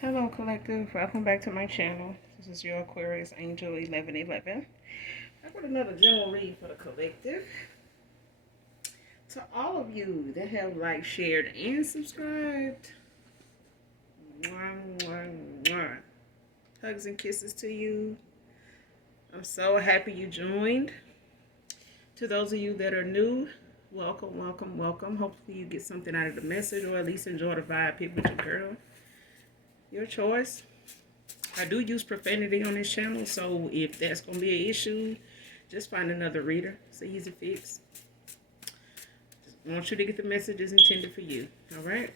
Hello collective, welcome back to my channel. This is your Aquarius Angel 1111. I got another general read for the collective. To all of you that have liked, shared, and subscribed, mwah, mwah, mwah. Hugs and kisses to you. I'm so happy you joined. To those of you that are new, welcome, welcome, welcome. Hopefully you get something out of the message, or at least enjoy the vibe here with your girl. Your choice. I do use profanity on this channel, so if that's going to be an issue, just find another reader. It's an easy fix. Just want you to get the messages intended for you. Alright?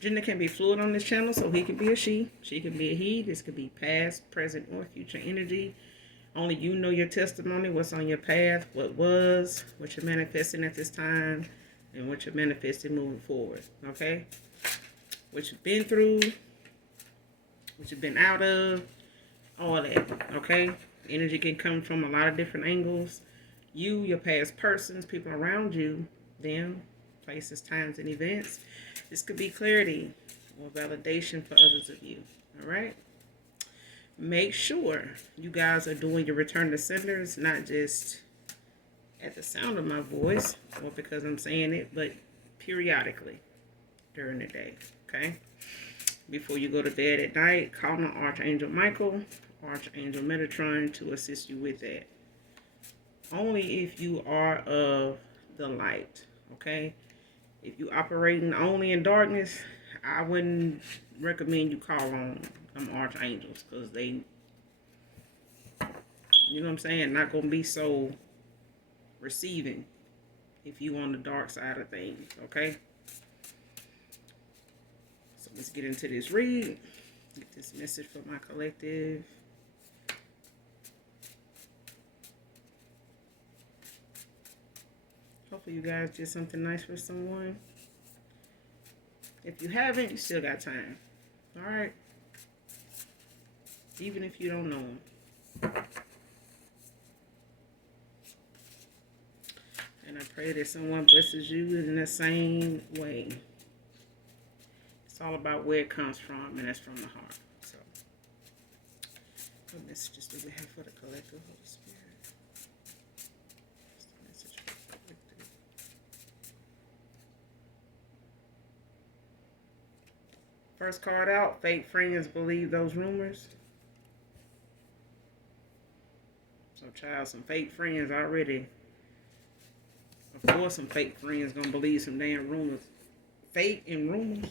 Gender can be fluid on this channel, so he can be a she can be a he. This could be past, present, or future energy. Only you know your testimony, what's on your path, what was, what you're manifesting at this time, and what you're manifesting moving forward. Okay? What you've been through, what you've been out of, all that. Okay? Energy can come from a lot of different angles. You, your past persons, people around you, them, places, times, and events. This could be clarity or validation for others of you. Alright? Make sure you guys are doing your return to senders, not just at the sound of my voice or because I'm saying it, but periodically during the day. Okay? Before you go to bed at night, call on Archangel Michael, Archangel Metatron to assist you with that. Only if you are of the light. Okay? If you operating only in darkness, I wouldn't recommend you call on archangels, because they, you know what I'm saying, not going to be so receiving if you on the dark side of things. Okay? So let's get into this read. Get this message for my collective. Hopefully you guys did something nice for someone. If you haven't, you still got time. Alright? Even if you don't know them. And I pray that someone blesses you in the same way. It's all about where it comes from, and that's from the heart. So, what messages do we have for the collective, Holy Spirit? What's the message for the collective? First card out, fake friends believe those rumors. So, child, some fake friends already. Of course, some fake friends gonna believe some damn rumors. Fake and rumors.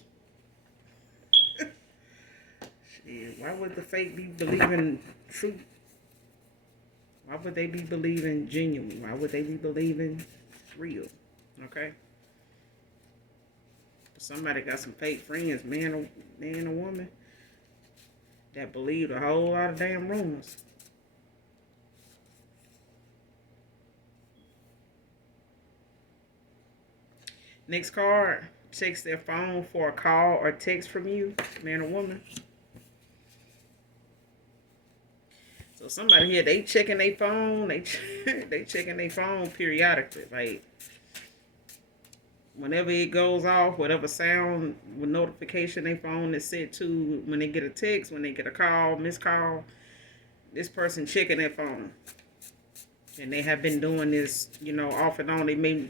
Shit, why would the fake be believing truth? Why would they be believing genuine? Why would they be believing real? Okay? Somebody got some fake friends, man or woman, that believed a whole lot of damn rumors. Next card, checks their phone for a call or text from you, man or woman. So somebody here, they checking their phone, they checking their phone periodically. Like, whenever it goes off, whatever sound with notification their phone is set to, when they get a text, when they get a call, missed call, this person checking their phone. And they have been doing this, you know, off and on. They may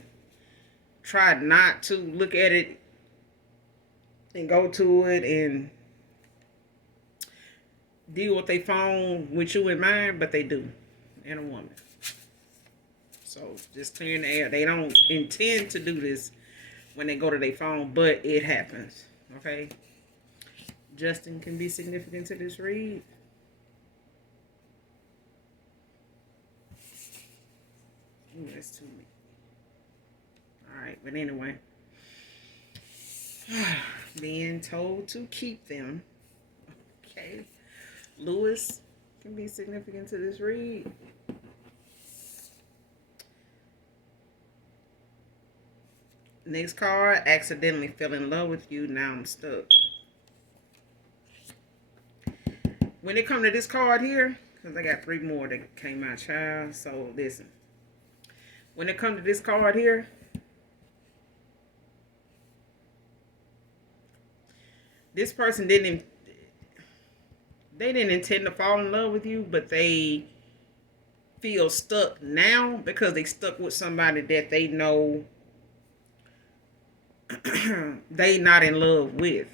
try not to look at it and go to it and deal with their phone with you in mind, but they do. And a woman. So just clearing the air. They don't intend to do this when they go to their phone, but it happens. Okay? Justin can be significant to this read. Ooh, that's too many. Alright, but anyway. Being told to keep them. Okay. Lewis can be significant to this read. Next card, accidentally fell in love with you, now I'm stuck. When it comes to this card here, because I got 3 more that came out, child. So listen. When it comes to this card here, This person they didn't intend to fall in love with you, but they feel stuck now because they stuck with somebody that they know they not in love with.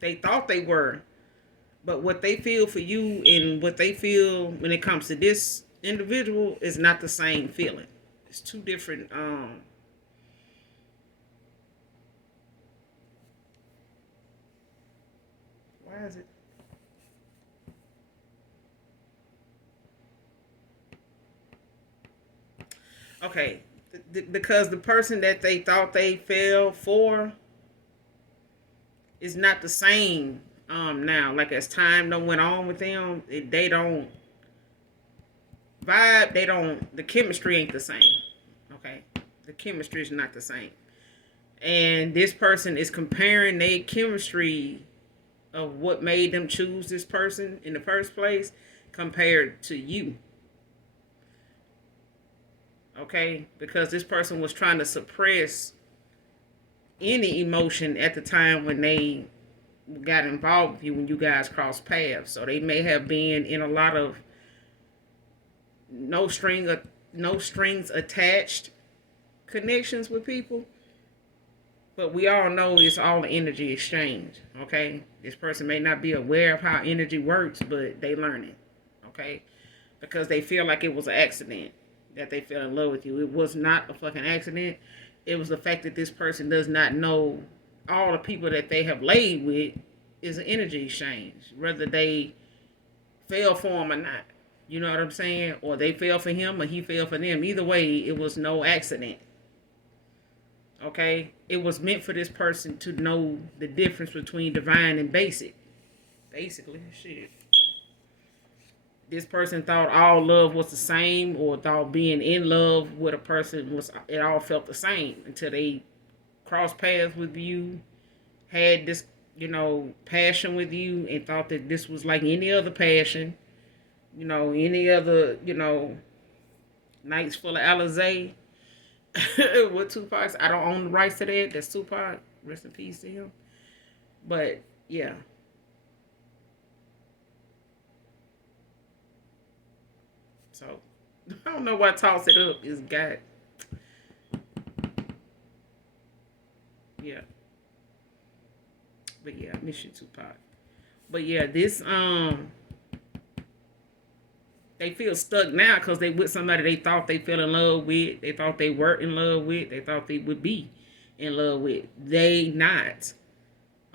They thought they were, but what they feel for you and what they feel when it comes to this individual is not the same feeling. It's two different. Why is it? Okay, because the person that they thought they fell for is not the same now. Like as time done went on with them, they don't vibe. They don't. The chemistry ain't the same. Okay, the chemistry is not the same. And this person is comparing their chemistry of what made them choose this person in the first place compared to you. Okay, because this person was trying to suppress any emotion at the time when they got involved with you, when you guys crossed paths. So they may have been in a lot of no string no strings attached connections with people, but we all know it's all an energy exchange. Okay, this person may not be aware of how energy works, but they learn it. Okay, because they feel like it was an accident that they fell in love with you. It was not a fucking accident. It was the fact that this person does not know all the people that they have laid with is an energy exchange, whether they fell for him or not. You know what I'm saying? Or they fell for him or he fell for them. Either way, it was no accident. Okay? It was meant for this person to know the difference between divine and basic. Basically, shit. This person thought all love was the same, or thought being in love with a person was, it all felt the same until they crossed paths with you, had this, passion with you, and thought that this was like any other passion, any other, nights full of Alizé with Tupac. I don't own the rights to that. That's Tupac. Rest in peace to him. But yeah. So I don't know why toss it up is got. Yeah. But yeah, I miss you, Tupac. But yeah, this they feel stuck now because they with somebody they thought they fell in love with. They thought they were in love with. They thought they would be in love with. They not.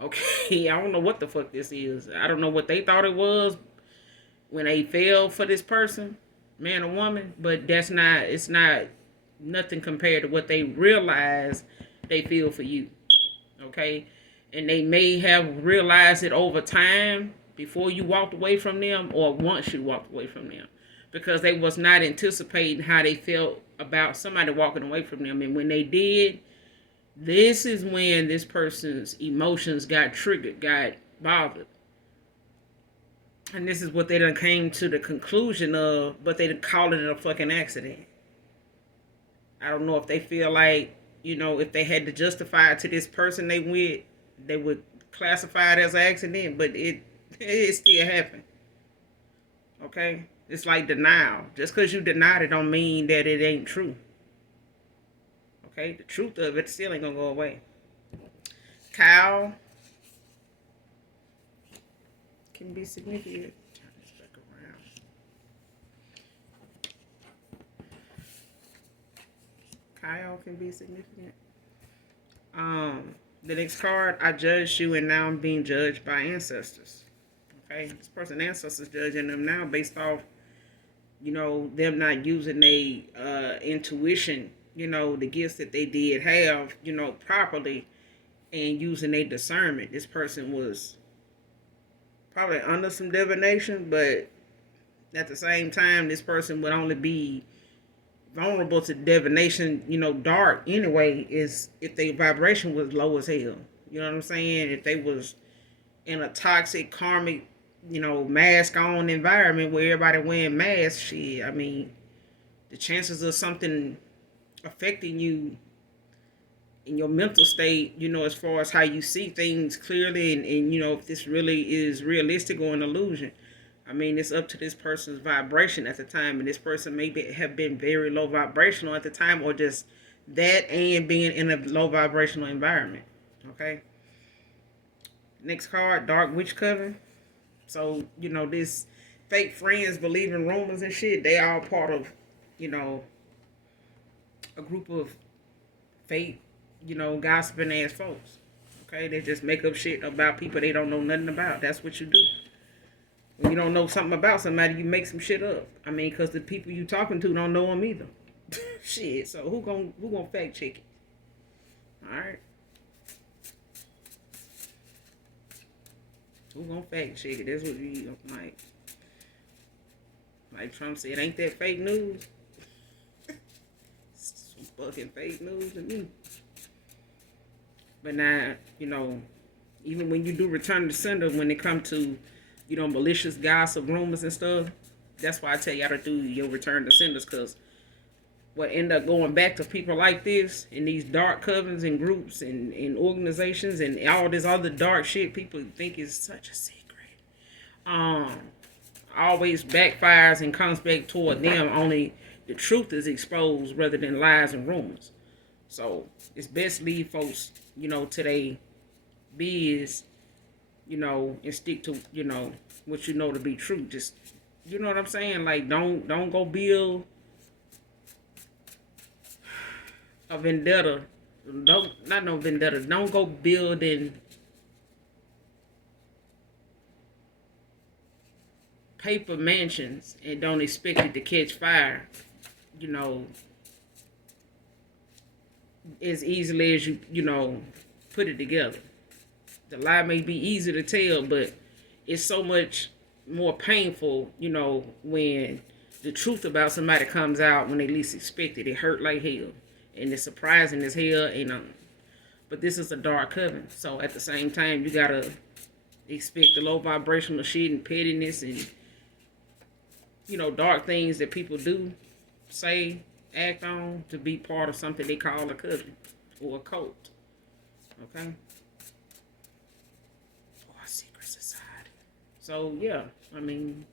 Okay, I don't know what the fuck this is. I don't know what they thought it was when they fell for this person, man or woman. But that's not. It's not nothing compared to what they realize they feel for you. Okay, and they may have realized it over time before you walked away from them or once you walked away from them, because they was not anticipating how they felt about somebody walking away from them. And when they did, this is when this person's emotions got triggered, got bothered. And this is what they done came to the conclusion of, but they done called it a fucking accident. I don't know if they feel like, if they had to justify it to this person they with, they would classify it as an accident, but it still happened. Okay? It's like denial. Just because you denied it don't mean that it ain't true. Okay? The truth of it still ain't gonna go away. Kyle can be significant. Turn this back around. Kyle can be significant. The next card, I judged you and now I'm being judged by ancestors. Okay? This person ancestors judging them now based off, them not using their intuition, the gifts that they did have, properly, and using their discernment. This person was probably under some divination, but at the same time, this person would only be vulnerable to divination, dark anyway, is if their vibration was low as hell. You know what I'm saying? If they was in a toxic, karmic, mask on environment where everybody wearing masks, shit, I mean, the chances of something affecting you in your mental state, as far as how you see things clearly, and if this really is realistic or an illusion. I mean, it's up to this person's vibration at the time, and this person maybe have been very low vibrational at the time, or just that and being in a low vibrational environment. Okay. Next card, Dark Witch Coven. So, this fake friends believing rumors and shit, they all part of, you know, a group of fake, gossiping ass folks. Okay, they just make up shit about people they don't know nothing about. That's what you do. When you don't know something about somebody, you make some shit up. I mean, because the people you talking to don't know them either. Shit. So who gonna fact check it? All right. Who gonna fact check it? That's what you like. Like Trump said, ain't that fake news? Some fucking fake news to me. But now, even when you do return to sender, when it comes to, malicious gossip, rumors and stuff, that's why I tell y'all to do your return to senders, because what end up going back to people like this in these dark covens and groups and organizations and all this other dark shit people think is such a secret. Always backfires and comes back toward them. Only the truth is exposed rather than lies and rumors. So it's best leave folks, to they biz, and stick to, what you know to be true. Just, you know what I'm saying? Like, don't go build a vendetta. Not no vendetta. Don't go building paper mansions and don't expect it to catch fire, as easily as you put it together. The lie may be easy to tell, but it's so much more painful, when the truth about somebody comes out when they least expect it. It hurt like hell, and it's surprising as hell. But this is a dark coven, so at the same time, you gotta expect the low vibrational shit and pettiness and dark things that people do, say, act on to be part of something they call a coven or a cult. Okay? Or a secret society. So, yeah, I mean,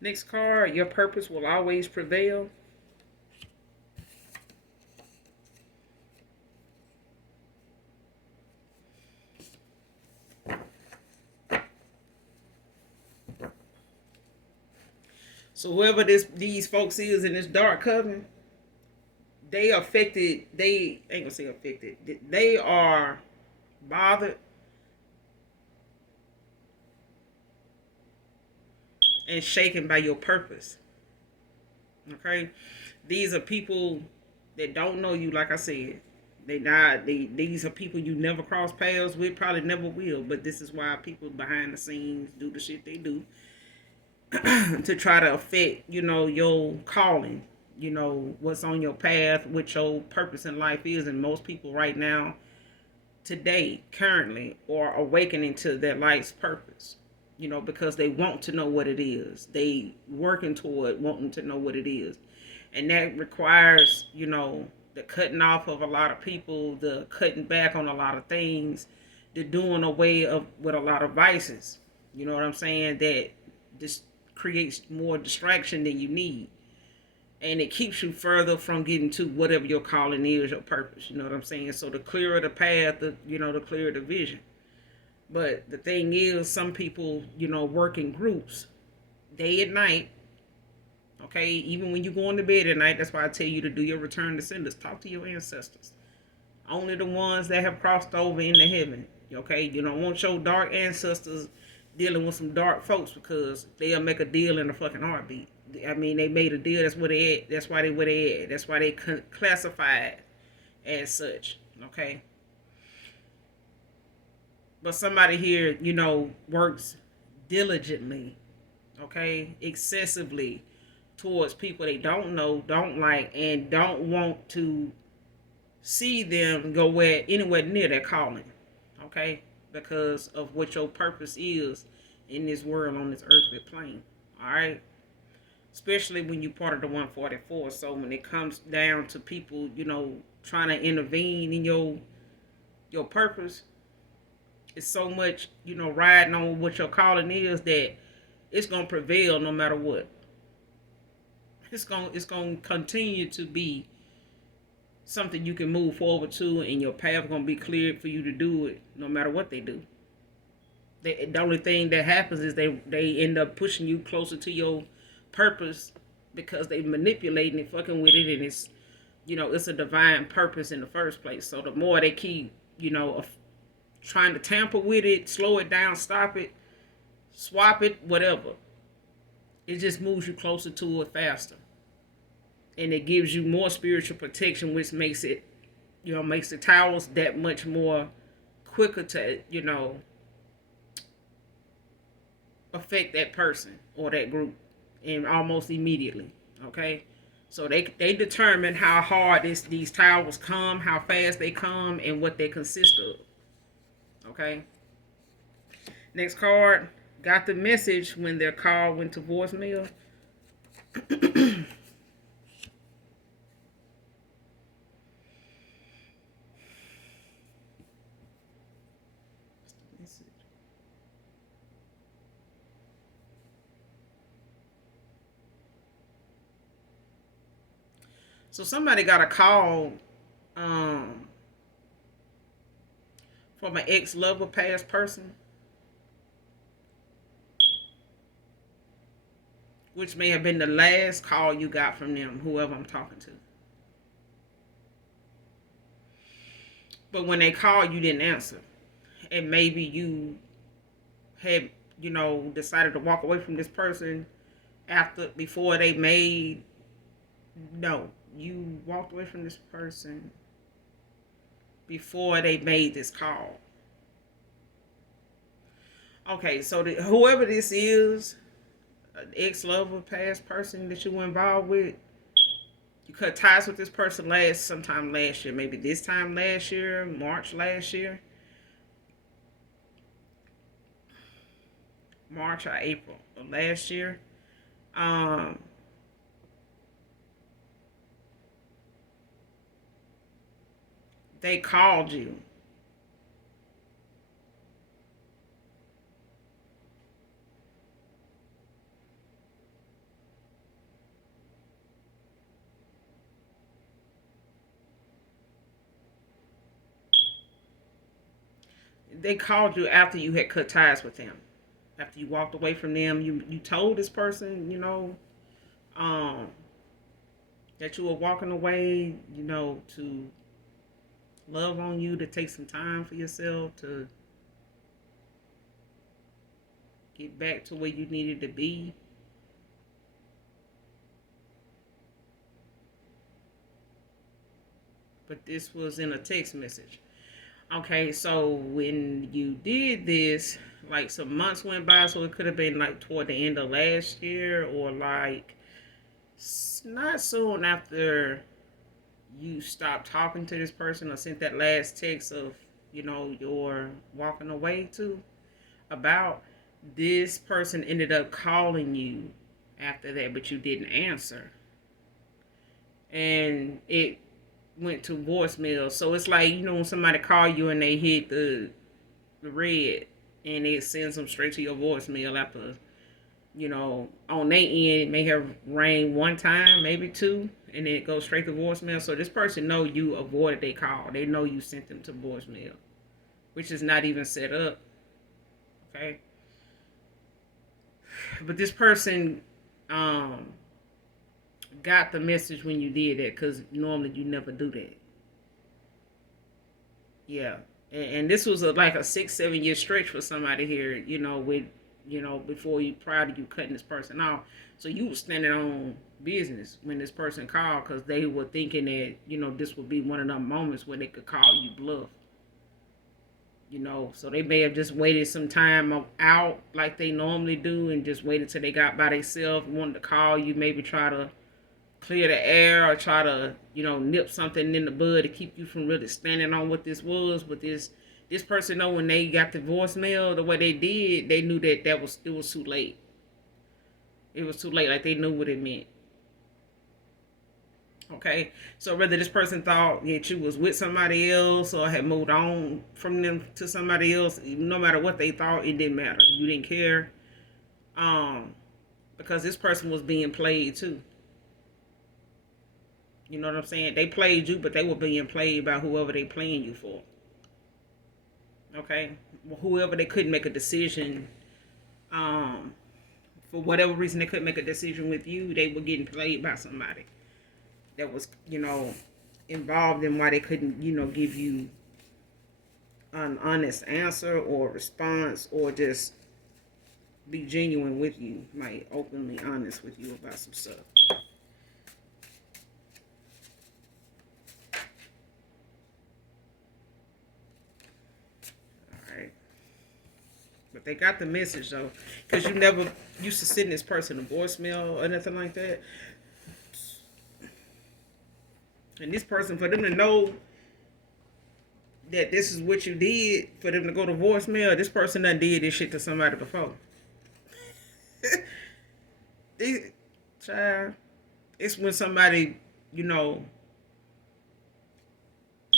next card, your purpose will always prevail. So whoever these folks is in this dark coven, they affected, they ain't gonna say affected, they are bothered and shaken by your purpose. Okay? These are people that don't know you, like I said. These are people you never cross paths with, probably never will. But this is why people behind the scenes do the shit they do. To try to affect, your calling, what's on your path, what your purpose in life is. And most people right now, today, currently, are awakening to their life's purpose. Because they want to know what it is. They working toward wanting to know what it is. And that requires, the cutting off of a lot of people, the cutting back on a lot of things, the doing away with a lot of vices. You know what I'm saying? That just creates more distraction than you need. And it keeps you further from getting to whatever your calling is, your purpose. You know what I'm saying? So the clearer the path, the clearer the vision. But the thing is, some people, work in groups day and night. Okay, even when you go to bed at night, that's why I tell you to do your return to senders. Talk to your ancestors. Only the ones that have crossed over into heaven. Okay, you don't want your dark ancestors dealing with some dark folks, because they'll make a deal in a fucking heartbeat. I mean, they made a deal. That's where they at. That's why they where they at. That's why they classified as such. Okay. But somebody here, works diligently. okay, excessively towards people they don't know, don't like, and don't want to see them go anywhere near their calling, okay, because of what your purpose is in this world on this earthly plane, all right. Especially when you're part of the 144. So when it comes down to people, trying to intervene in your purpose, it's so much, riding on what your calling is that it's gonna prevail no matter what. It's gonna continue to be something you can move forward to, and your path gonna be cleared for you to do it, no matter what they do. The only thing that happens is they end up pushing you closer to your purpose because they manipulating and fucking with it, and it's a divine purpose in the first place. So the more they keep trying to tamper with it, slow it down, stop it, swap it, whatever, it just moves you closer to it faster, and it gives you more spiritual protection, which makes the towers that much more quicker to affect that person or that group, and almost immediately. Okay, so they determine how hard these towers come, how fast they come, and what they consist of. Okay. Next card. Got the message when their call went to voicemail. So somebody got a call from an ex-lover, past person, which may have been the last call you got from them, whoever I'm talking to. But when they called, you didn't answer. And maybe you had, decided to walk away from this person before they made, no, you walked away from this person before they made this call. Okay, so whoever this is, an ex-lover, past person that you were involved with, you cut ties with this person sometime last year, maybe this time last year, March last year. March or April of last year. They called you. They called you after you had cut ties with them. After you walked away from them, you told this person, that you were walking away, to love on you, to take some time for yourself, to get back to where you needed to be. But this was in a text message. Okay, so when you did this, like some months went by, so it could have been like toward the end of last year, or like not soon after you stopped talking to this person or sent that last text of, your walking away to about, this person ended up calling you after that, but you didn't answer. And it went to voicemail. So it's like, when somebody call you and they hit the red, and it sends them straight to your voicemail after, on their end, it may have rang one time, maybe two, and then it goes straight to voicemail. So this person know you avoided their call. They know you sent them to voicemail, which is not even set up. Okay. But this person got the message when you did that, because normally you never do that. Yeah. And this was like a 6-7 year stretch for somebody here, with, prior to you cutting this person off. So you were standing on business when this person called, because they were thinking that, this would be one of them moments where they could call you bluff. You know, so they may have just waited some time out like they normally do and just waited till they got by themselves, wanted to call you, maybe try to clear the air or try to, you know, nip something in the bud to keep you from really standing on what this was. But this person know when they got the voicemail the way they did, they knew that it was too late. It was too late. Like they knew what it meant. Okay, so whether this person thought that you was with somebody else or had moved on from them to somebody else, no matter what they thought, it didn't matter. You didn't care, um, because this person was being played too. You know what I'm saying? They played you, but they were being played by whoever they playing you for. Okay, whoever they couldn't make a decision, um, for whatever reason they couldn't make a decision with you, they were getting played by somebody that was, you know, involved in why they couldn't, you know, give you an honest answer or response or just be genuine with you, like openly honest with you about some stuff. All right. But they got the message though, because you never used to send this person a voicemail or anything like that. And this person, for them to know that this is what you did, for them to go to voicemail, this person done did this shit to somebody before. Child, it's when somebody, you know,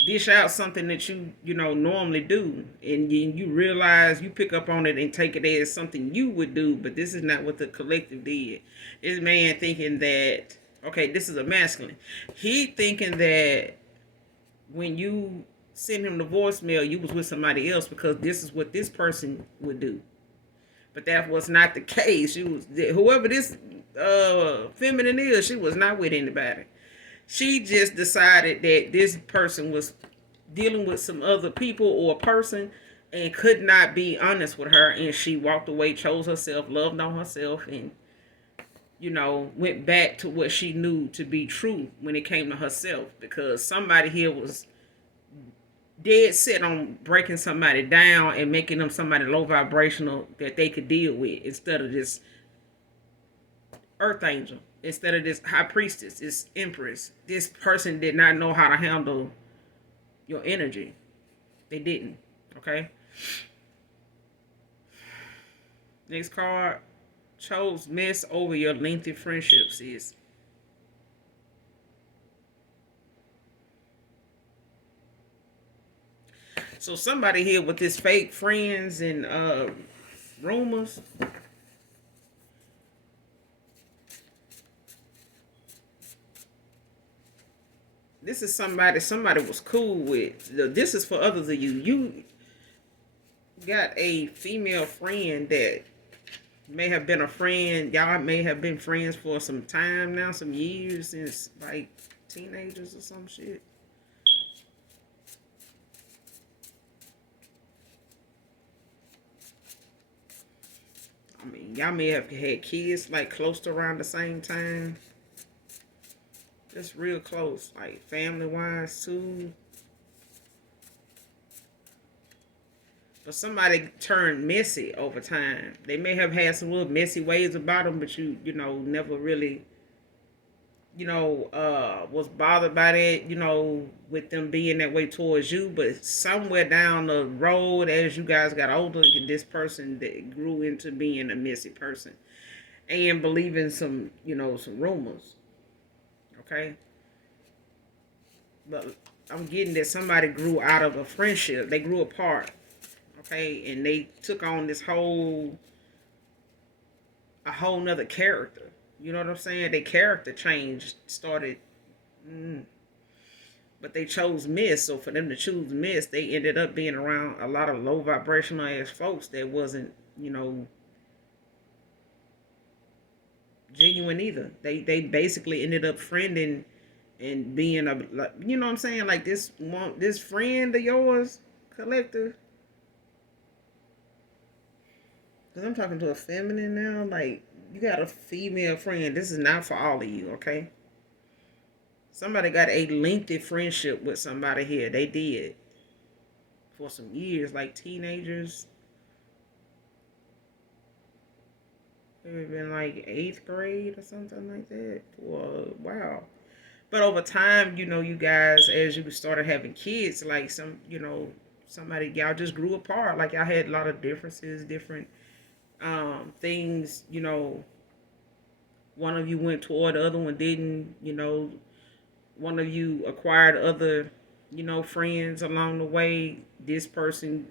dish out something that you know normally do, and you realize, you pick up on it and take it as something you would do, but this is not what the collective did. This man thinking that, okay, this is a masculine. He thinking that when you send him the voicemail, you was with somebody else because this is what this person would do. But that was not the case. She was, whoever this feminine is, she was not with anybody. She just decided that this person was dealing with some other people or a person and could not be honest with her, and she walked away, chose herself, loved on herself, and, you know, went back to what she knew to be true when it came to herself, because somebody here was dead set on breaking somebody down and making them somebody low vibrational that they could deal with, instead of this earth angel, instead of this high priestess, this empress. This person did not know how to handle your energy. They didn't. Okay. Next card. Chose mess over your lengthy friendships is. So somebody here with this fake friends and rumors. This is somebody was cool with. This is for others of you. You got a female friend that may have been a friend. Y'all may have been friends for some time now, some years, since like teenagers or some shit. I mean, y'all may have had kids like close to around the same time. Just real close, like family wise too. But somebody turned messy over time. They may have had some little messy ways about them, but you know, never really, you know, was bothered by that, you know, with them being that way towards you. But somewhere down the road, as you guys got older, this person that grew into being a messy person and believing some, you know, some rumors. Okay. But I'm getting that somebody grew out of a friendship. They grew apart. Okay. And they took on this a whole nother character. You know what I'm saying? Their character change started. But they chose mess. So for them to choose mess, they ended up being around a lot of low vibrational ass folks that wasn't, you know, genuine either. They basically ended up friending and being a, like, you know what I'm saying, like this friend of yours, collective. Because I'm talking to a feminine now. Like, you got a female friend. This is not for all of you, okay? Somebody got a lengthy friendship with somebody here. They did. for some years, like teenagers. Maybe been like eighth grade or something like that. Well, wow. But over time, you guys, as you started having kids, like somebody, y'all just grew apart. Like y'all had a lot of differences, different things. One of you went toward the other one didn't. One of you acquired other, friends along the way. This person,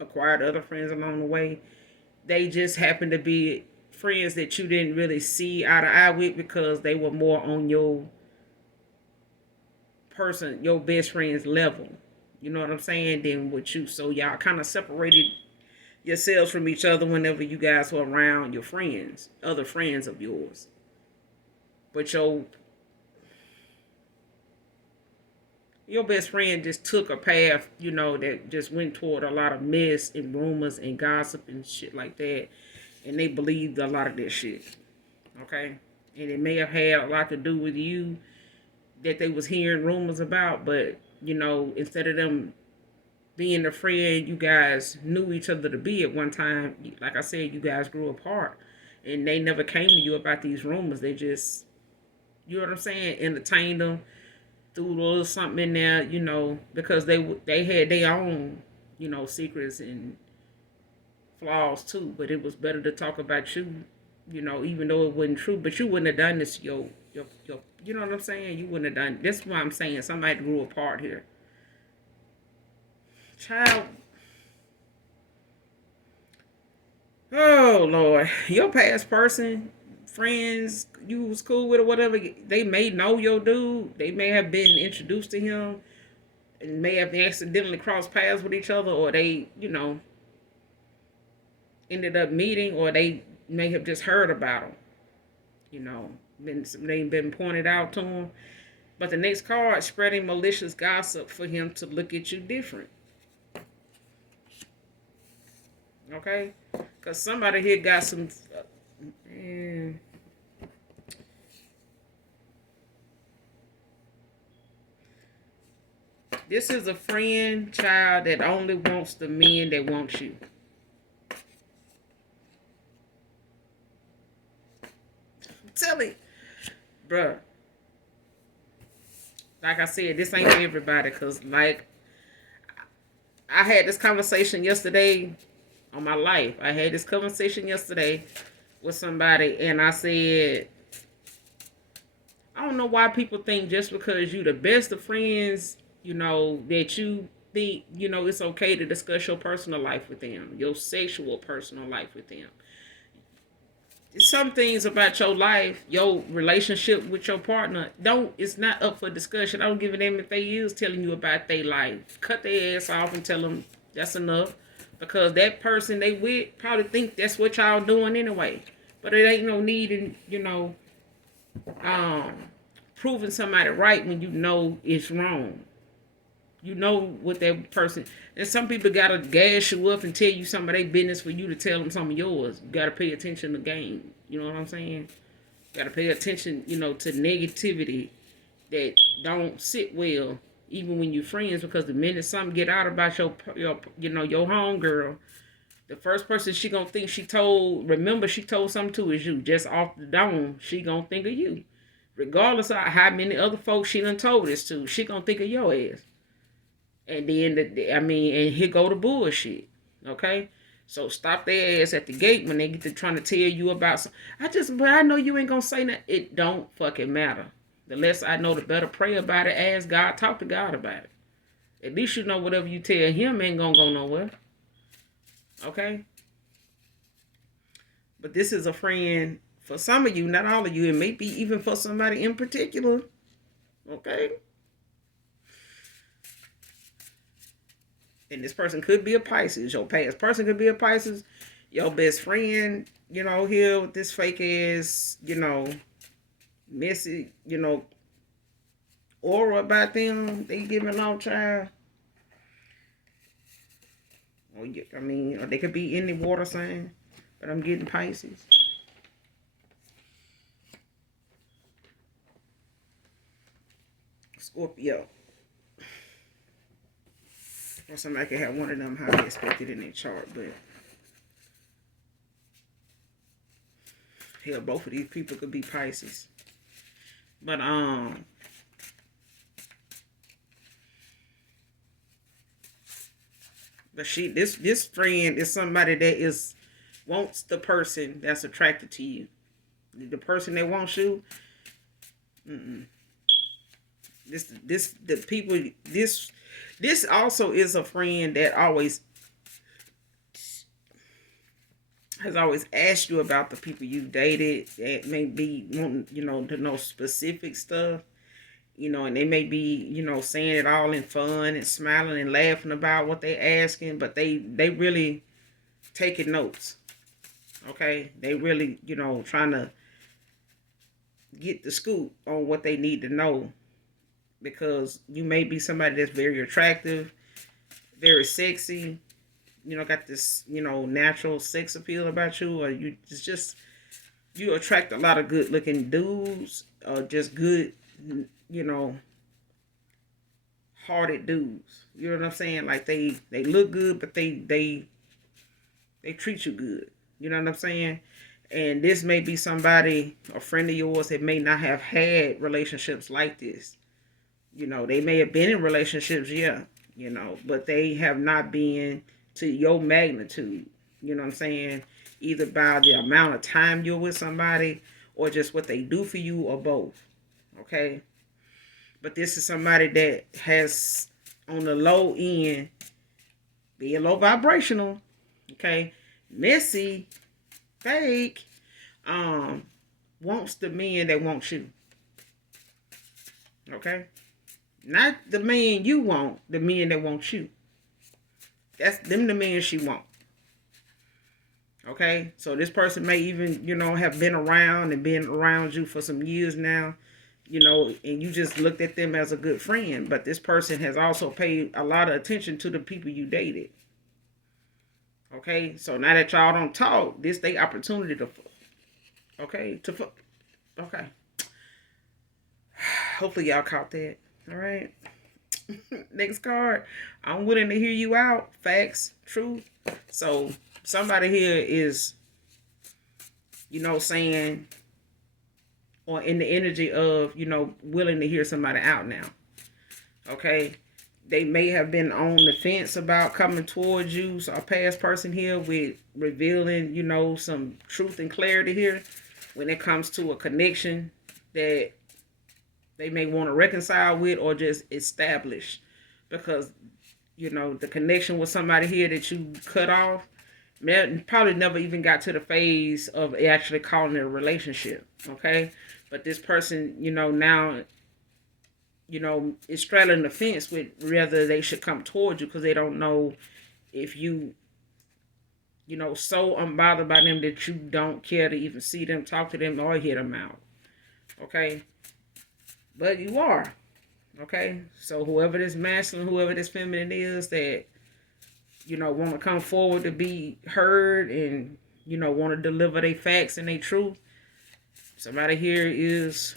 acquired other friends along the way. They just happened to be friends that you didn't really see eye to eye with because they were more on your best friend's level. You know what I'm saying? Than with you. So y'all kind of separated yourselves from each other whenever you guys were around your friends, other friends of yours. But your best friend just took a path, that just went toward a lot of mess and rumors and gossip and shit like that. And they believed a lot of that shit. Okay? And it may have had a lot to do with you that they was hearing rumors about, but, instead of them being a friend you guys knew each other to be at one time, like I said, you guys grew apart. And they never came to you about these rumors. They just, you know what I'm saying, entertained them, threw a little something in there, because they had their own, secrets and flaws too. But it was better to talk about you, even though it wasn't true. But you wouldn't have done this, your you know what I'm saying? You wouldn't have done. This is why I'm saying somebody grew apart here. Child. Oh Lord, your past person, friends you was cool with or whatever, they may know your dude. They may have been introduced to him and may have accidentally crossed paths with each other, or they, ended up meeting, or they may have just heard about him. Been pointed out to him. But the next card, spreading malicious gossip for him to look at you different. Okay, because somebody here got some. Man. This is a friend, child, that only wants the men that want you. Tell it, bruh. Like I said, this ain't for everybody. Because, like, I had this conversation yesterday on my life. I had this conversation yesterday with somebody, and I said, I don't know why people think just because you the best of friends, that you think, it's okay to discuss your personal life with them, your sexual personal life with them. Some things about your life, your relationship with your partner, it's not up for discussion. I don't give a damn if they is telling you about their life. Cut their ass off and tell them that's enough. Because that person they with probably think that's what y'all doing anyway. But it ain't no need in, um, proving somebody right when you know it's wrong. You know what that person. And some people gotta gas you up and tell you some of their business for you to tell them some of yours. You gotta pay attention to the game. You know what I'm saying? Gotta pay attention, to negativity that don't sit well, even when you're friends. Because the minute something get out about your your homegirl, the first person she gonna think she told. Remember, she told something to is you. Just off the dome, she gonna think of you. Regardless of how many other folks she done told this to, she gonna think of your ass. And then, and here go the bullshit. Okay? So stop their ass at the gate when they get to trying to tell you about but I know you ain't gonna say that. It don't fucking matter. The less I know, the better. Pray about it. Ask God. Talk to God about it. At least you know whatever you tell him ain't gonna go nowhere. Okay? But this is a friend for some of you, not all of you. It may be even for somebody in particular. Okay? And this person could be a Pisces. Your past person could be a Pisces. Your best friend, here with this fake ass, messy, aura about them. They giving off, child. Or they could be any water sign. But I'm getting Pisces. Scorpio. Or somebody could have one of them highly expected in their chart, but hell, both of these people could be Pisces. But this friend is somebody that wants the person that's attracted to you. The person that wants you. This also is a friend that has always asked you about the people you dated. That may be wanting, to know specific stuff. And they may be, saying it all in fun and smiling and laughing about what they asking, but they really taking notes. Okay? They really, trying to get the scoop on what they need to know, because you may be somebody that's very attractive, very sexy, got this, natural sex appeal about you, or you attract a lot of good looking dudes, or just good, hearted dudes. You know what I'm saying? Like they look good, but they treat you good. You know what I'm saying? And this may be somebody, a friend of yours, that may not have had relationships like this. They may have been in relationships, yeah, but they have not been to your magnitude. You know what I'm saying? Either by the amount of time you're with somebody, or just what they do for you, or both. Okay? But this is somebody that has, on the low end, being low vibrational, okay, messy, fake, wants the men that want you. Okay? Not the man you want, the men that want you. That's them the men she want. Okay? So this person may even, have been around you for some years now, and you just looked at them as a good friend. But this person has also paid a lot of attention to the people you dated. Okay? So now that y'all don't talk, this they opportunity to fuck. Okay? Okay. Hopefully y'all caught that. All right. Next card. I'm willing to hear you out. Facts. Truth. So somebody here is, saying, or in the energy of, willing to hear somebody out now. Okay. They may have been on the fence about coming towards you. So a past person here with revealing, some truth and clarity here when it comes to a connection that they may want to reconcile with, or just establish, because the connection with somebody here that you cut off probably never even got to the phase of actually calling it a relationship. Okay, but this person, now, is straddling the fence with whether they should come towards you, because they don't know if you, so unbothered by them that you don't care to even see them, talk to them, or hear them out. Okay. But you are. Okay? So whoever this masculine, whoever this feminine is that, want to come forward to be heard and, want to deliver their facts and their truth, somebody here is,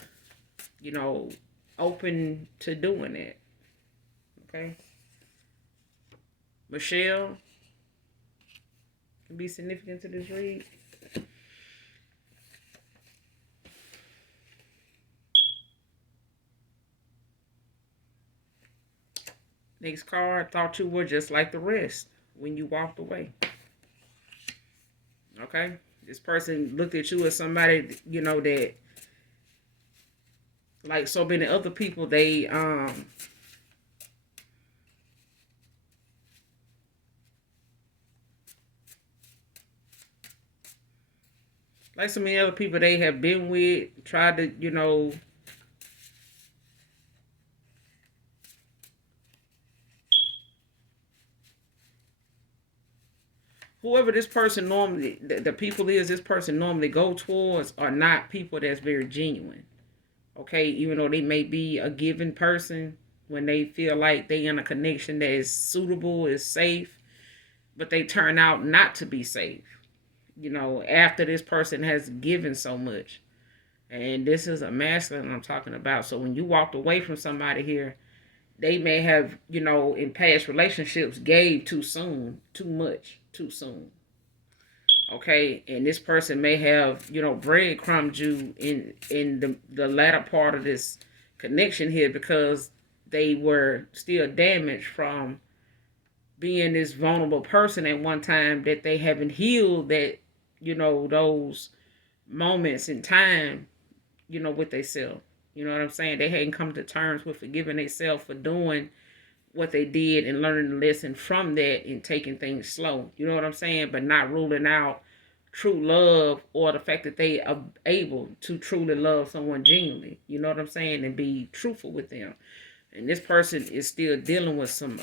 open to doing that. Okay? Michelle can be significant to this read. Next card, thought you were just like the rest when you walked away. Okay? This person looked at you as somebody, that, like so many other people, they, like so many other people they have been with, tried to, whoever this person normally, the people is this person normally go towards are not people that's very genuine. Okay, even though they may be a given person, when they feel like they in a connection that is suitable, is safe, but they turn out not to be safe. After this person has given so much. And this is a masculine I'm talking about. So when you walked away from somebody here, they may have, in past relationships gave too soon, too much, too soon. Okay, and this person may have, breadcrumbed you in the latter part of this connection here because they were still damaged from being this vulnerable person at one time, that they haven't healed that, those moments in time, with themselves. You know what I'm saying? They hadn't come to terms with forgiving themselves for doing what they did and learning the lesson from that and taking things slow. You know what I'm saying? But not ruling out true love or the fact that they are able to truly love someone genuinely. You know what I'm saying? And be truthful with them. And this person is still dealing with some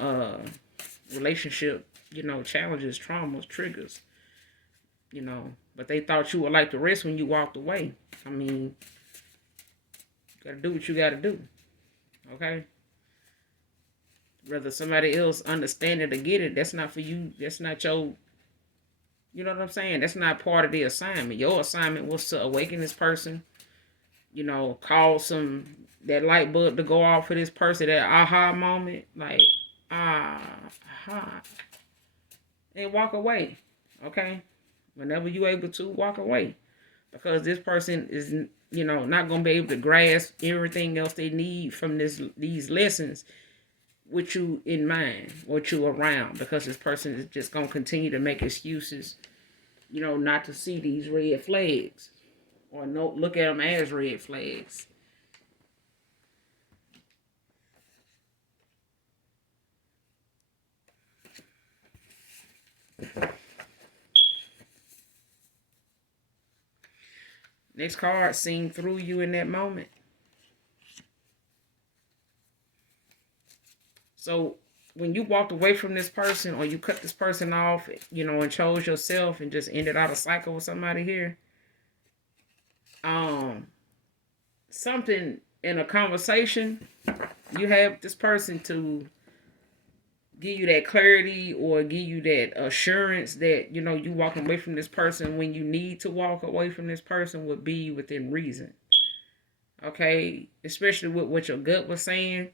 relationship, challenges, traumas, triggers, But they thought you were like the rest when you walked away. I mean, you gotta do what you gotta do. Okay? Whether somebody else understand it or get it, that's not for you. That's not your, you know what I'm saying? That's not part of the assignment. Your assignment was to awaken this person, cause that light bulb to go off for this person, that aha moment, like, aha, and walk away. Okay? Whenever you're able to, walk away. Because this person is, not going to be able to grasp everything else they need from these lessons with you in mind, with you around, because this person is just going to continue to make excuses, not to see these red flags or no, look at them as red flags. Next card, seen through you in that moment. So when you walked away from this person or you cut this person off, and chose yourself and just ended out a cycle with somebody here, something in a conversation, you have this person to give you that clarity or give you that assurance that, you walking away from this person when you need to walk away from this person would be within reason. Okay? Especially with what your gut was saying.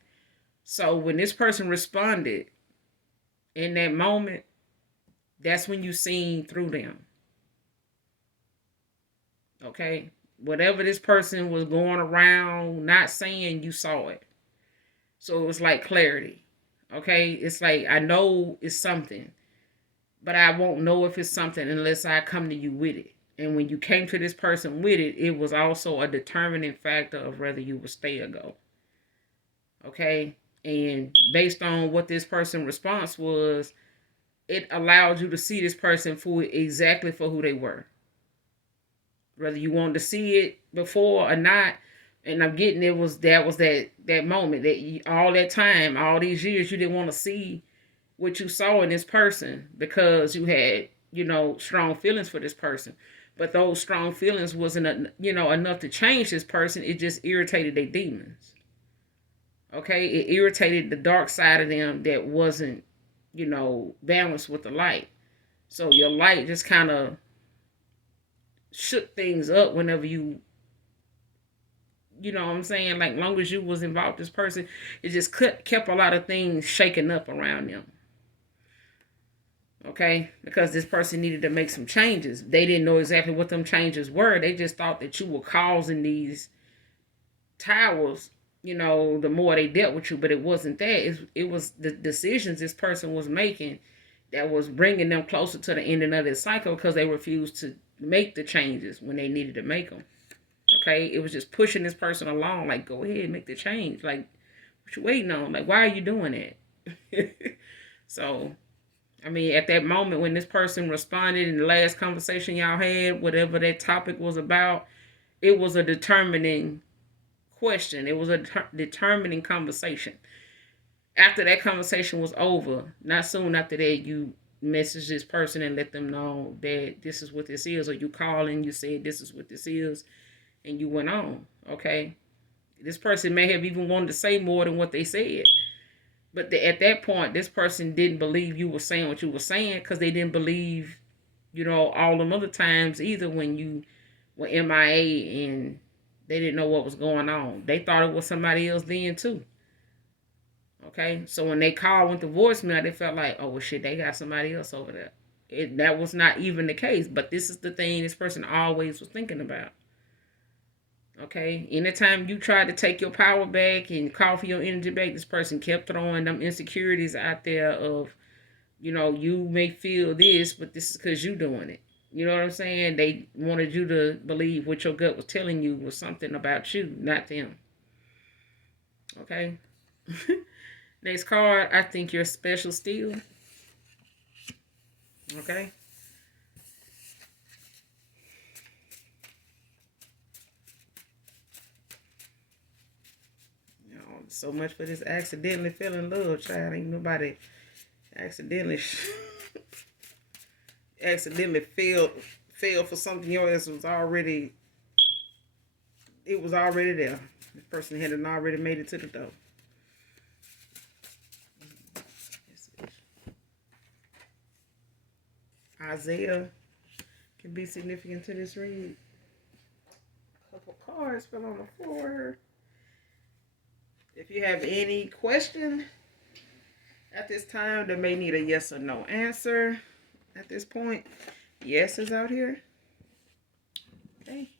So when this person responded in that moment, that's when you seen through them. Okay? Whatever this person was going around not saying, you saw it. So it was like clarity. Okay? It's like, I know it's something, but I won't know if it's something unless I come to you with it. And when you came to this person with it, it was also a determining factor of whether you would stay or go. Okay? And based on what this person's response was, it allowed you to see this person for exactly for who they were. Whether you wanted to see it before or not, and I'm getting that moment that all that time, all these years, you didn't want to see what you saw in this person because you had, strong feelings for this person. But those strong feelings wasn't, enough to change this person. It just irritated their demons. Okay, it irritated the dark side of them that wasn't, balanced with the light. So your light just kind of shook things up whenever you know what I'm saying? Like, long as you was involved with this person, it just kept a lot of things shaking up around them. Okay? Because this person needed to make some changes. They didn't know exactly what them changes were. They just thought that you were causing these towers, the more they dealt with you. But it wasn't that. It was the decisions this person was making that was bringing them closer to the ending of this cycle because they refused to make the changes when they needed to make them. Okay? It was just pushing this person along, like, go ahead, make the change. Like, what you waiting on? Like, why are you doing that? So, I mean, at that moment when this person responded in the last conversation y'all had, whatever that topic was about, it was a determining question. It was a determining conversation. After that conversation was over, not soon after that, you message this person and let them know that this is what this is, or you call and you said this is what this is, and you went on. Okay? This person may have even wanted to say more than what they said. But at that point, this person didn't believe you were saying what you were saying because they didn't believe, all them other times either when you were MIA and they didn't know what was going on. They thought it was somebody else then too. Okay, so when they called, went to voicemail, they felt like, oh well, shit, they got somebody else over there. That was not even the case, but this is the thing this person always was thinking about. Okay, anytime you try to take your power back and call for your energy back, this person kept throwing them insecurities out there of, you may feel this, but this is because you doing it. You know what I'm saying? They wanted you to believe what your gut was telling you was something about you, not them. Okay. Next card, I think you're special still. Okay. So much for this accidentally feeling love, child. Ain't nobody accidentally accidentally fell for something yours was already, it was already there. The person hadn't already made it to the door. Isaiah can be significant to this read. A couple cards fell on the floor. If you have any question at this time that may need a yes or no answer at this point, yes is out here. Okay.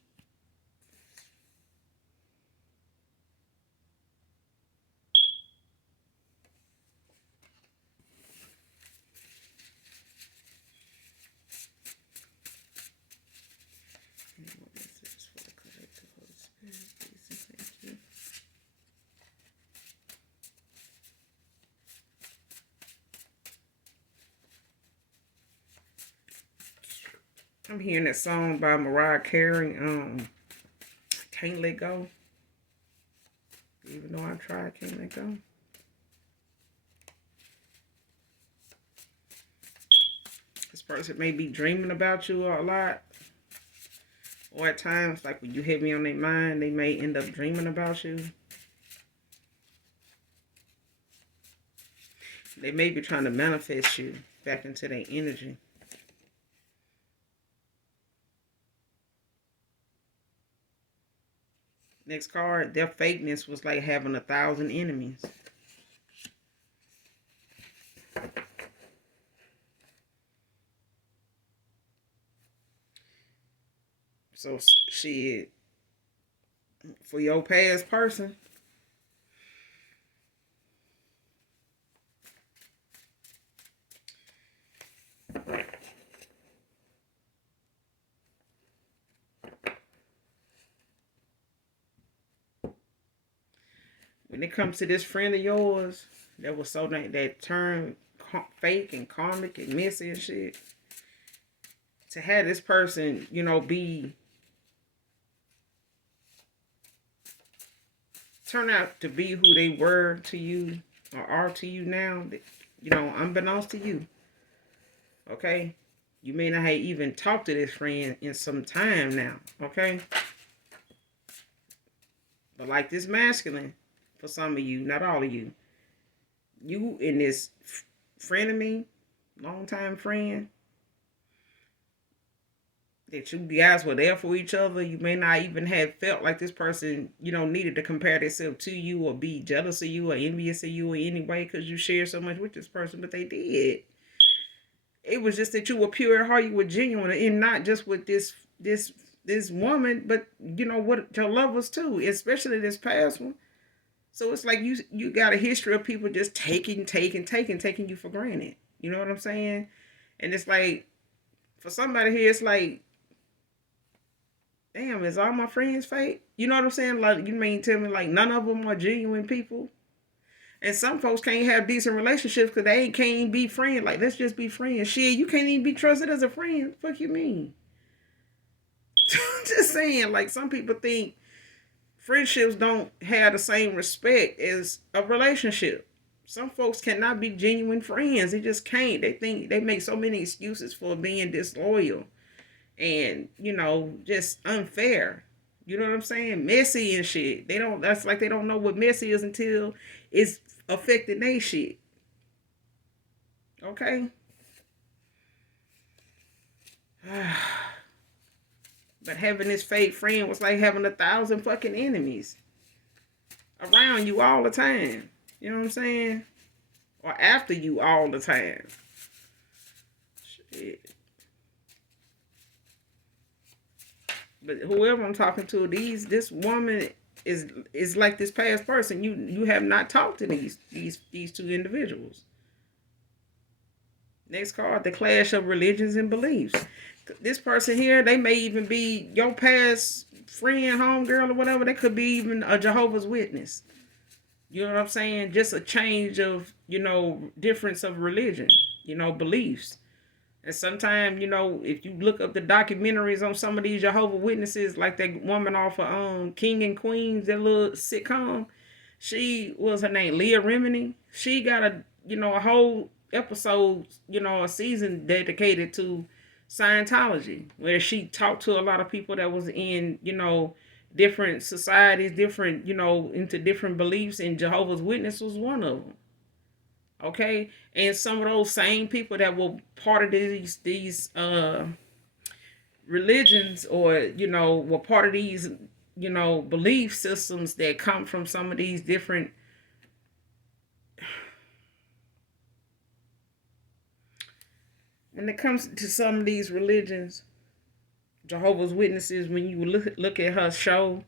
I'm hearing that song by Mariah Carey, Can't Let Go. Even though I tried, can't let go. This person may be dreaming about you a lot. Or at times, like when you hit me on their mind, they may end up dreaming about you. They may be trying to manifest you back into their energy. Next card, their fakeness was like having 1,000 enemies. So shit, for your past person, when it comes to this friend of yours that was so that turned fake and karmic and messy and shit, to have this person, be turn out to be who they were to you or are to you now, unbeknownst to you. Okay? You may not have even talked to this friend in some time now. Okay? But like this masculine, for some of you, not all of you, you and this frenemy, longtime friend, that you guys were there for each other. You may not even have felt like this person, needed to compare themselves to you or be jealous of you or envious of you in any way because you share so much with this person, but they did. It was just that you were pure at heart, you were genuine, and not just with this woman, but what your lovers too, especially this past one. So it's like you got a history of people just taking you for granted. You know what I'm saying? And it's like, for somebody here, it's like, damn, is all my friends fake? You know what I'm saying? Like, you mean tell me like none of them are genuine people? And some folks can't have decent relationships because they can't even be friends. Like, let's just be friends. Shit, you can't even be trusted as a friend. Fuck you mean? Just saying, like, some people think friendships don't have the same respect as a relationship. Some folks cannot be genuine friends. They just can't. They think they make so many excuses for being disloyal and, just unfair. You know what I'm saying? Messy and shit. That's like they don't know what messy is until it's affecting their shit. Okay? But having this fake friend was like having 1,000 fucking enemies around you all the time. You know what I'm saying? Or after you all the time. Shit. But whoever I'm talking to, this woman is like this past person. You have not talked to these two individuals. Next card, the clash of religions and beliefs. This person here, they may even be your past friend, homegirl, or whatever. They could be even a Jehovah's Witness. You know what I'm saying? Just a change of, difference of religion, beliefs. And sometimes, if you look up the documentaries on some of these Jehovah's Witnesses, like that woman off of King and Queens, that little sitcom, she was her name, Leah Remini. She got a whole episode, a season dedicated to Scientology, where she talked to a lot of people that was in, different societies, different, into different beliefs, and Jehovah's Witness was one of them. Okay, and some of those same people that were part of these religions, or were part of these belief systems that come from some of these different when it comes to some of these religions, Jehovah's Witnesses, when you look at her show,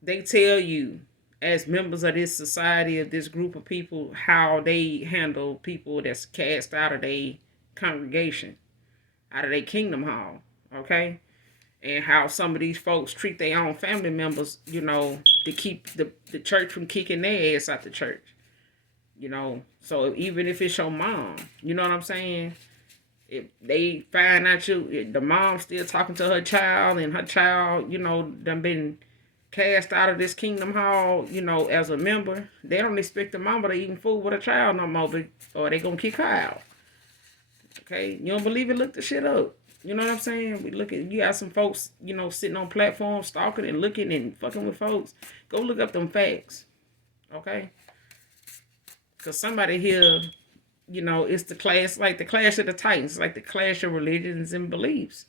they tell you, as members of this society, of this group of people, how they handle people that's cast out of their congregation, out of their kingdom hall, okay? And how some of these folks treat their own family members, to keep the church from kicking their ass out the church. So even if it's your mom, you know what I'm saying? If they find out the mom still talking to her child, and her child, done been cast out of this kingdom hall, as a member, they don't expect the mama to even fool with a child no more, or they gonna kick her out. Okay, you don't believe it? Look the shit up. You know what I'm saying? You got some folks, sitting on platforms, stalking and looking and fucking with folks. Go look up them facts. Okay? Because somebody here, it's the clash, like the clash of the titans, like the clash of religions and beliefs.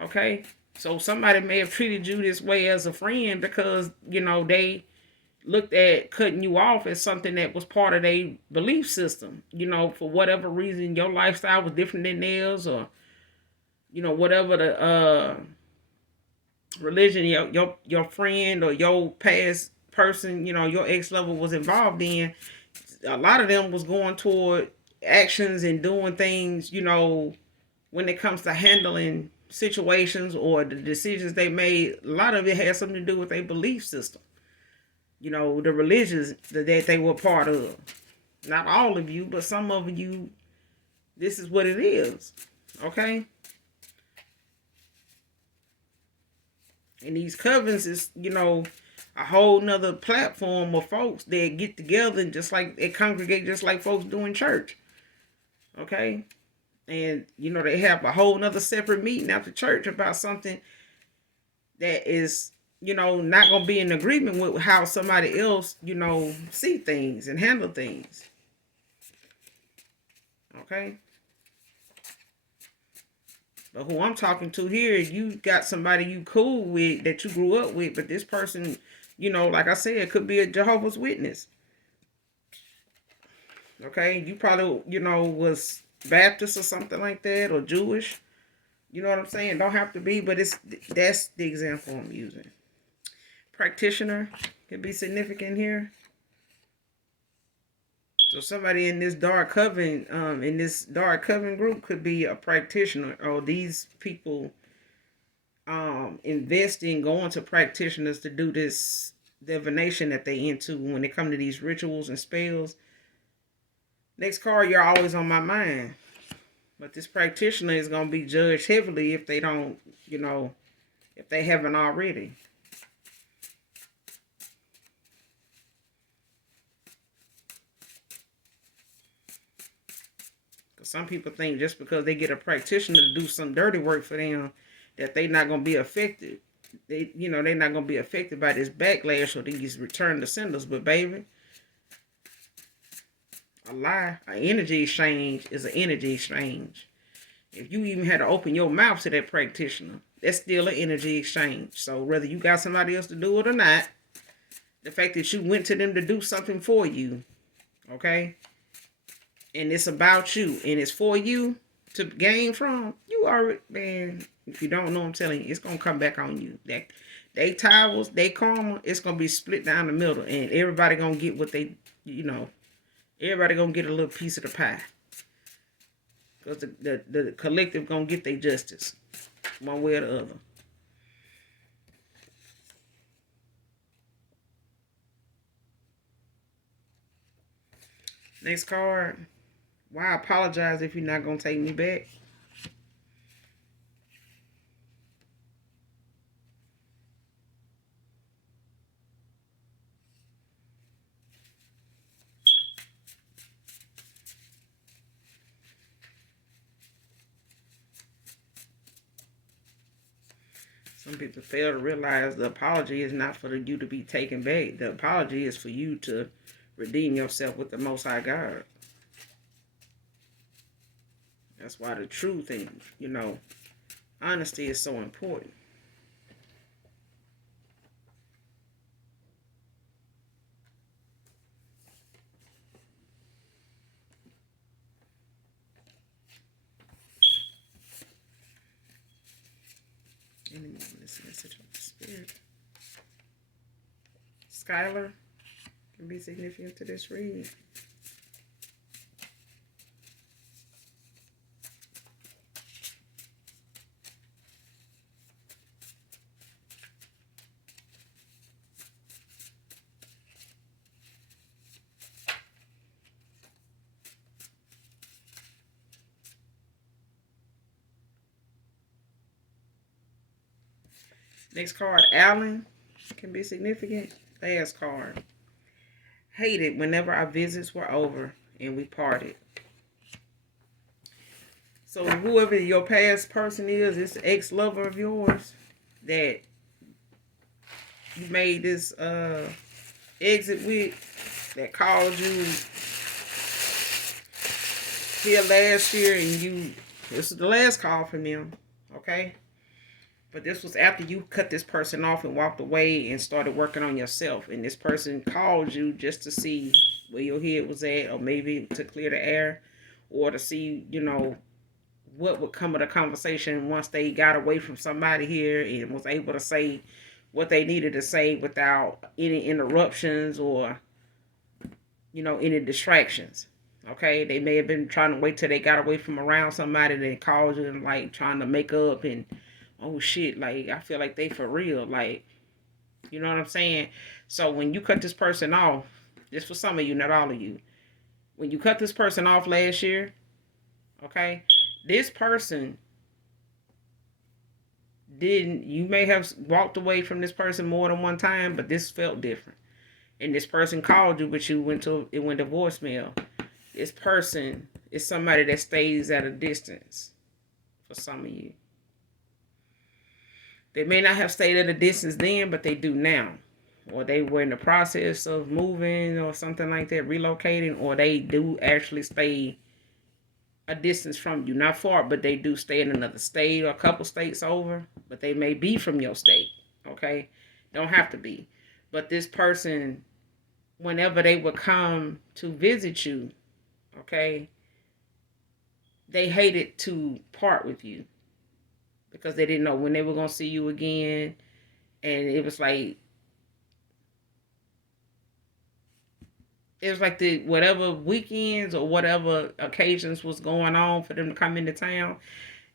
Okay? So somebody may have treated you this way as a friend because, they looked at cutting you off as something that was part of their belief system. For whatever reason, your lifestyle was different than theirs, or, whatever the religion your friend or your past person, your ex-lover was involved in. A lot of them was going toward actions and doing things, when it comes to handling situations or the decisions they made. A lot of it has something to do with their belief system, the religions that they were part of. Not all of you, but some of you, this is what it is. Okay? And these covens is, a whole nother platform of folks that get together and just like they congregate just like folks do in church. Okay? And, they have a whole nother separate meeting after church about something that is, not going to be in agreement with how somebody else, see things and handle things. Okay? But who I'm talking to here, you got somebody you cool with that you grew up with, but this person, like I said, could be a Jehovah's Witness. Okay? You probably, was Baptist or something like that, or Jewish. You know what I'm saying? Don't have to be, but that's the example I'm using. Practitioner could be significant here. So somebody in this dark coven, group could be a practitioner, or these people invest in going to practitioners to do this divination that they into when they come to these rituals and spells. Next card, you're always on my mind. But this practitioner is going to be judged heavily if they don't, if they haven't already. Some people think just because they get a practitioner to do some dirty work for them, that they're not going to be affected. They're not going to be affected by this backlash or these return to senders. But baby, a lie, an energy exchange is an energy exchange. If you even had to open your mouth to that practitioner, that's still an energy exchange. So whether you got somebody else to do it or not, The fact that you went to them to do something for you, okay? And it's about you and it's for you to gain from, you already, man, if you don't know, I'm telling you, it's going to come back on you. That they towels, they karma, it's going to be split down the middle and everybody going to get what they, everybody going to get a little piece of the pie. Because the collective going to get their justice one way or the other. Next card. Why apologize if you're not going to take me back? Some people fail to realize the apology is not for you to be taken back. The apology is for you to redeem yourself with the Most High God. That's why the truth and, honesty is so important. Any this message of the Spirit. Skylar can be significant to this reading. Next card, Allen, can be significant. Last card. Hated whenever our visits were over and we parted. So whoever your past person is, this ex-lover of yours that you made this exit with, that called you here last year and this is the last call from them, okay? But this was after you cut this person off and walked away and started working on yourself. And this person called you just to see where your head was at, or maybe to clear the air, or to see, what would come of the conversation once they got away from somebody here and was able to say what they needed to say without any interruptions or, any distractions. Okay, they may have been trying to wait till they got away from around somebody that called you and like trying to make up and, oh shit, like I feel like they for real, like, you know what I'm saying? So when you cut this person off, this for some of you, not all of you. When you cut this person off last year, okay, this person you may have walked away from this person more than one time, but this felt different. And this person called you, but it went to voicemail. This person is somebody that stays at a distance for some of you. They may not have stayed at a distance then, but they do now. Or they were in the process of moving or something like that, relocating, or they do actually stay a distance from you. Not far, but they do stay in another state or a couple states over, but they may be from your state, okay? Don't have to be. But this person, whenever they would come to visit you, okay, they hated to part with you because they didn't know when they were going to see you again. And it was like the whatever weekends or whatever occasions was going on for them to come into town,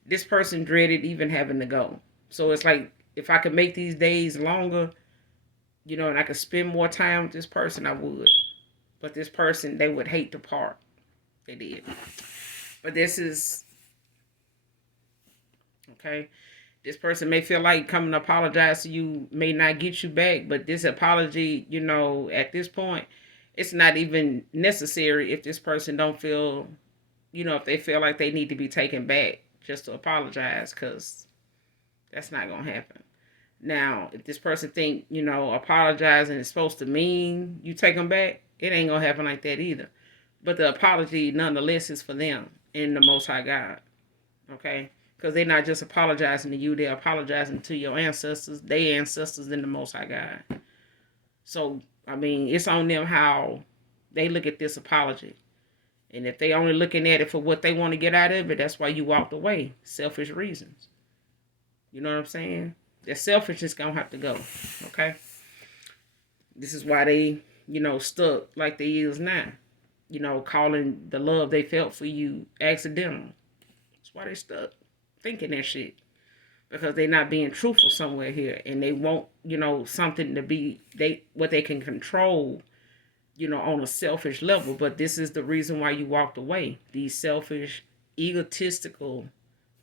this person dreaded even having to go. So it's like, if I could make these days longer, and I could spend more time with this person, I would. But this person, they would hate to part. They did. But this is, okay, this person may feel like coming to apologize to you may not get you back, but this apology, at this point, it's not even necessary if this person don't feel, if they feel like they need to be taken back just to apologize, because that's not going to happen. Now, if this person think, apologizing is supposed to mean you take them back, it ain't going to happen like that either. But the apology, nonetheless, is for them and the Most High God. Okay? Because they're not just apologizing to you, they're apologizing to your ancestors, their ancestors, and the Most High God. So I mean, it's on them how they look at this apology. And if they only looking at it for what they want to get out of it, that's why you walked away. Selfish reasons. You know what I'm saying? That selfishness gonna have to go. Okay? This is why they, stuck like they is now. Calling the love they felt for you accidental. That's why they stuck thinking that shit. Because they're not being truthful somewhere here. And they want, something to be what they can control, on a selfish level. But this is the reason why you walked away. These selfish, egotistical,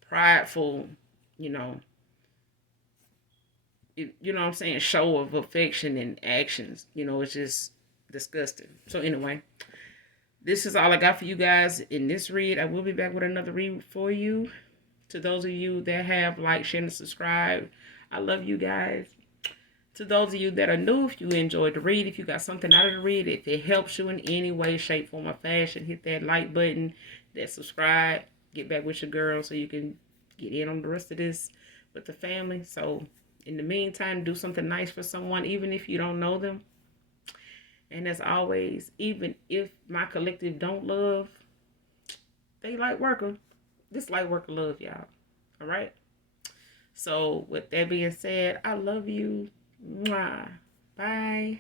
prideful, you know, you know what I'm saying, show of affection and actions. It's just disgusting. So anyway, this is all I got for you guys in this read. I will be back with another read for you. To those of you that have liked, shared, and subscribed, I love you guys. To those of you that are new, if you enjoyed the read, if you got something out of the read, if it helps you in any way, shape, form, or fashion, hit that like button, that subscribe, get back with your girl so you can get in on the rest of this with the family. So in the meantime, do something nice for someone, even if you don't know them. And as always, even if my collective don't love, they light worker. This light worker love y'all. All right? So with that being said, I love you. Mwah. Bye.